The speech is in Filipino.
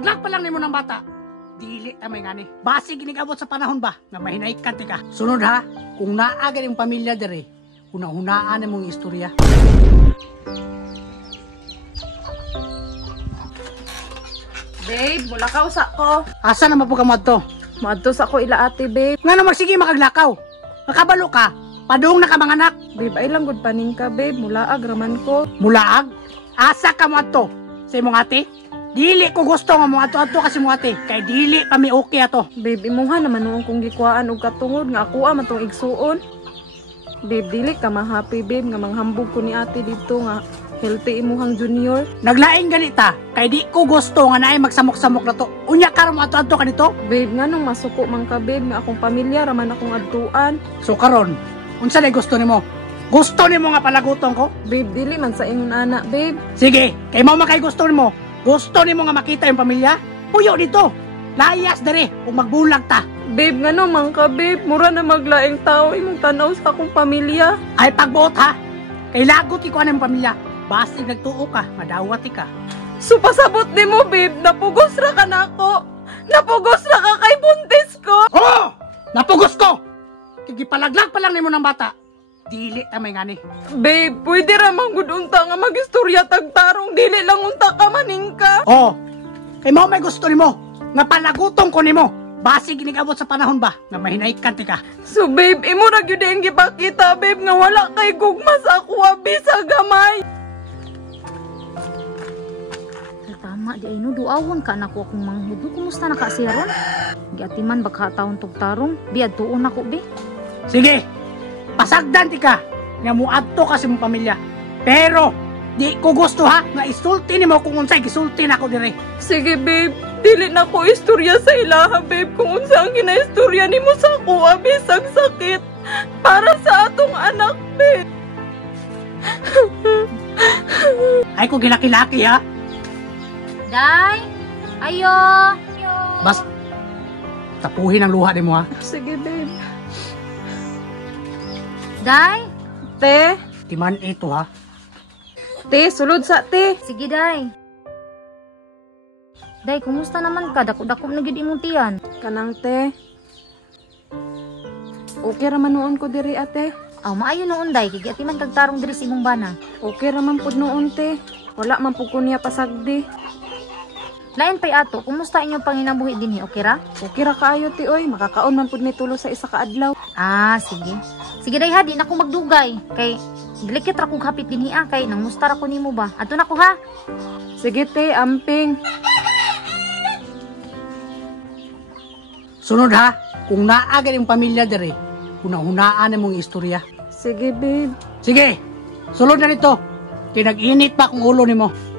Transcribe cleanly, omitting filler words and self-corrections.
Gipalaglag pa lang nimo ng bata. Dili tamay ngani. Basi ginigabot sa panahon ba na mahinaikan ka. Sunod ha, kung naagad yung pamilya dire, una-hunaan mong istorya. Babe, mulakaw sa ko. Asa na mapugkamad to? Madto sa ko ila ate, babe. Nga na magsige makaglakaw. Nakabalo ka, padung na ka mga anak. Babe, ay lang good paning ka, babe. Mulaag raman ko. Mulaag? Asa ka mo ato? Sa imong ate? Dili ko gusto nga mo ato-ato kasi mo ate. Kay dili kami okay ato. Babe, imuha naman noong kong gikuhaan og katungod nga ako matong igsuon. Babe, dili ka ma-happy, babe, nga manghambog ko ni ate dito nga healthy imuhang junior. Naglaing ganita, kay di ko gusto nga naay magsamok-samok na to. Unya ka mo ato-ato ka nito? Babe, nga nung masuko man ka, babe, nga akong pamilya, raman akong adtuan. So karon, unsa na gusto nimo? Gusto nimo nga palaguton ko? Babe, dili man sa ingon anak, babe. Sige, kay mo makay gusto nimo. Gusto nimo nga makita yung pamilya? Puyo dito. Layas dere kung magbulag ta. Babe, nga naman ka, babe. Mura na maglaing tao imong tanaw sa akong pamilya. Ay pagbuot ha. Kay lagot iko anong pamilya. Basta nagtuo ka, madawat ka. So pasabot ni mo, babe, napugos ra ka na ako. Napugos ra ka kay buntis ko. Oh! Napugos ko! Kigipalaglag pa lang nimo ng bata. Dili tamay ngani. Babe, pwede ra manggud unta nga magistorya tagtarong, dili lang unta ka maningka. Oh! Kay mo may gusto nimo nga palaguton ko nimo. Basi ginigabot sa panahon ba nga mahinaikan ka. So babe, imo ra gyud ang gipakita, babe, nga wala kay gugma sa ako abi sa gamay. Tama di ay no duawon ka nako akong manghudo. Kumusta na ka siya ron? Giatiman baka taon tugtarong. Biad tuon ako be. Sige. Pasagdan ti ka nga muadto ka sa mong pamilya. Pero di ko gusto ha nga isulti nimo kung unsay gisulti nako dire. Sige babe, dili na ko istorya sa ilaha, babe, kung unsa ang ginaistorya nimo sa ako abi sang sakit para sa atong anak, babe. Ay ko gilaki-laki ha. Day! Ayo! Bas tapuhin ang luha nimo ha. Sige babe. Day! Te, Timan ito ha. te, sulod sa te. Sige, Day. Day, kumusta naman ka? Dako-dako na gid imong tiyan. Kanang te. Okay raman noon ko diri ate. Aw, maayo noon, Day. Kigati man kagtarong diri sa imong bana. Okay raman pud noon te. Wala man pud ko niya pasagdi. Lain pay ato, kumusta inyong panginabuhi dinhi? Okay ra? Okay ra kaayo ti oy, makakaon man pud ni tulo sa isa ka adlaw. Ah, sige. Sige, Day, ha. Di na ko magdugay. Kay, dilikit ra kong hapit dinhi kay nang mustar ako nimo ba. Ato na ko, ha? Sige te, amping. Sunod ha, kung naagad yung pamilya dire, hunahunaan mong istorya. Sige babe. Sige, sulod na nito. Kinag-init pa kung ulo nimo.